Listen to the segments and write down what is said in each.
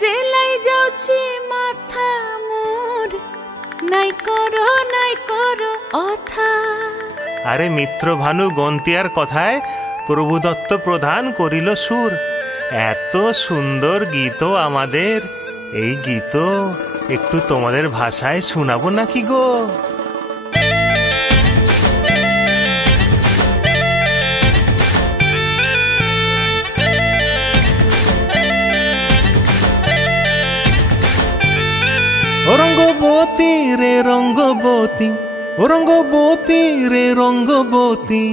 জেলাই যাচ্ছি মাথা মোর নাই করো অথা। আরে মিত্র ভানু গন্তিয়ার কথায় প্রভুদত্ত প্রধান করিল সুর। এত সুন্দর গীত আমাদের, এই গীত একটু তোমাদের ভাষায় শোনাবো নাকি গো? রঙ্গবতী রে রঙ্গবতী, রঙ্গবতী রে রঙ্গবতী,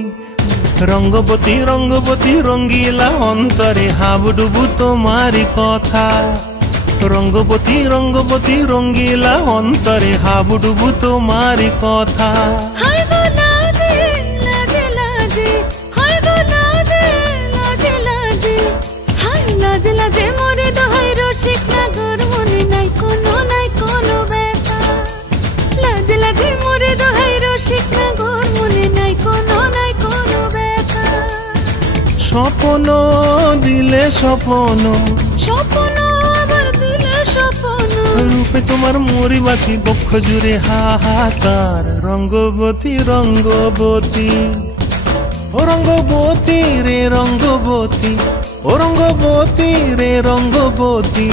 রঙ্গবতী রঙ্গবতী রঙ্গিলা অন্তরে হাবুডুবু তোমারি কথা। রঙ্গবতী রঙ্গবতী রঙ্গিলা অন্তরে হাবুডুবু তোমারি কথা। হায় গো লাজে লাজে লাজে, হায় গো লাজে লাজে লাজে, হায় লাজে লাজে মোরে দোহাই রসিক নাগর মনে নাই কোনো ব্যথা। লাজে লাজে মোরে দোহাই রসিক নাগর মনে নাই কোনো ব্যথা। স্বপ্ন দিলে স্বপ্ন, স্বপ্ন আবার দিলে স্বপ্ন, রূপে তোমার মরি বাছি বক্ষ জুড়ে হাহাকার। রঙ্গবতী রঙ্গবতী, ও রঙ্গবতী রে রঙ্গবতী, ও রঙ্গবতী রে রঙ্গবতী।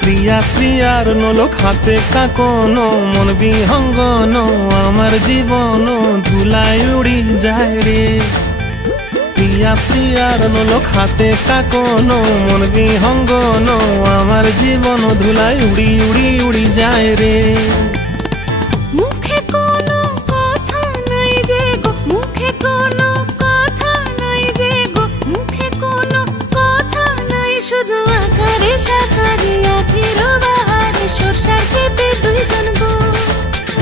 প্রিয়া প্রিয়ার নলো খাতে কাকন, মন বিহঙ্গন আমার জীবন ধুলায় উড়ি যায় রে। প্রিয়া প্রিয়ার নলো খাতে কাকন, মন বিহঙ্গন আমার জীবন ধুলায় উড়ি উড়ি উড়ি যায় রে। মুখে কোনো কথা নাই যে গো, মুখে কোনো কথা নাই যে গো, মুখে কোনো কথা নাই, শুধু আকারে সাকারে আখির বাহারে সরষার খেতে দুইজন গো।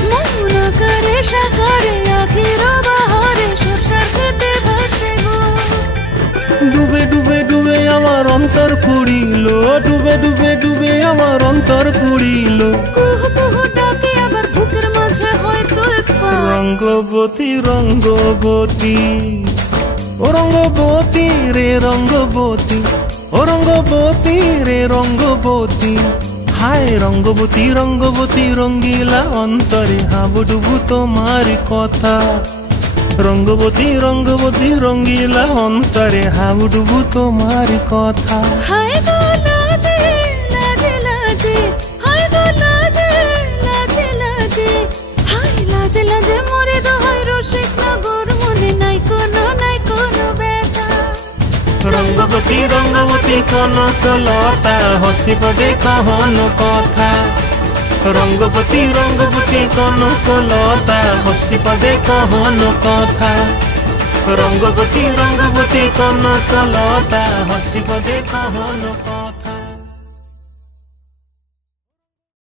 মন আকারে সাকারে আখির বাহারে সরষার খেতে ভাসে গো। ডুবে ডুবে ডুবে আমার অন্তর পুড়িল, ডুবে ডুবে ডুবে আমার অন্তর পুড়িল। কুহু কুহু ডাকে আবার বুকের মাঝে হয় তোলপাড়। রঙ্গবতী রঙ্গবতী, ও রঙ্গবতী রে রঙ্গবতী, ও রঙ্গবতী রে রঙ্গবতী। হায় রঙ্গবতী রঙ্গবতী রঙ্গিলা অন্তরে হাবুডুবু তোমারি কথা। রঙ্গবতী রঙ্গবতী রঙ্গিলা অন্তরে হাবুডুবু তোমারি কথা। হায় গো লাজে লাজে লাজে, হায় গো লাজে লাজে লাজে, হায় লাজে লাজে মোরে দোহাই রসিক নগর মনে নাই কোনো ব্যথা। রঙ্গবতী রঙ্গবতী কনক লতা হসিব দেখহন কথা। রঙ্গবতী রঙ্গবতী কনক লতা হসিব দেখহন কথা। রঙ্গবতী রঙ্গবতী কনক লতা হসিব দেখহন কথা।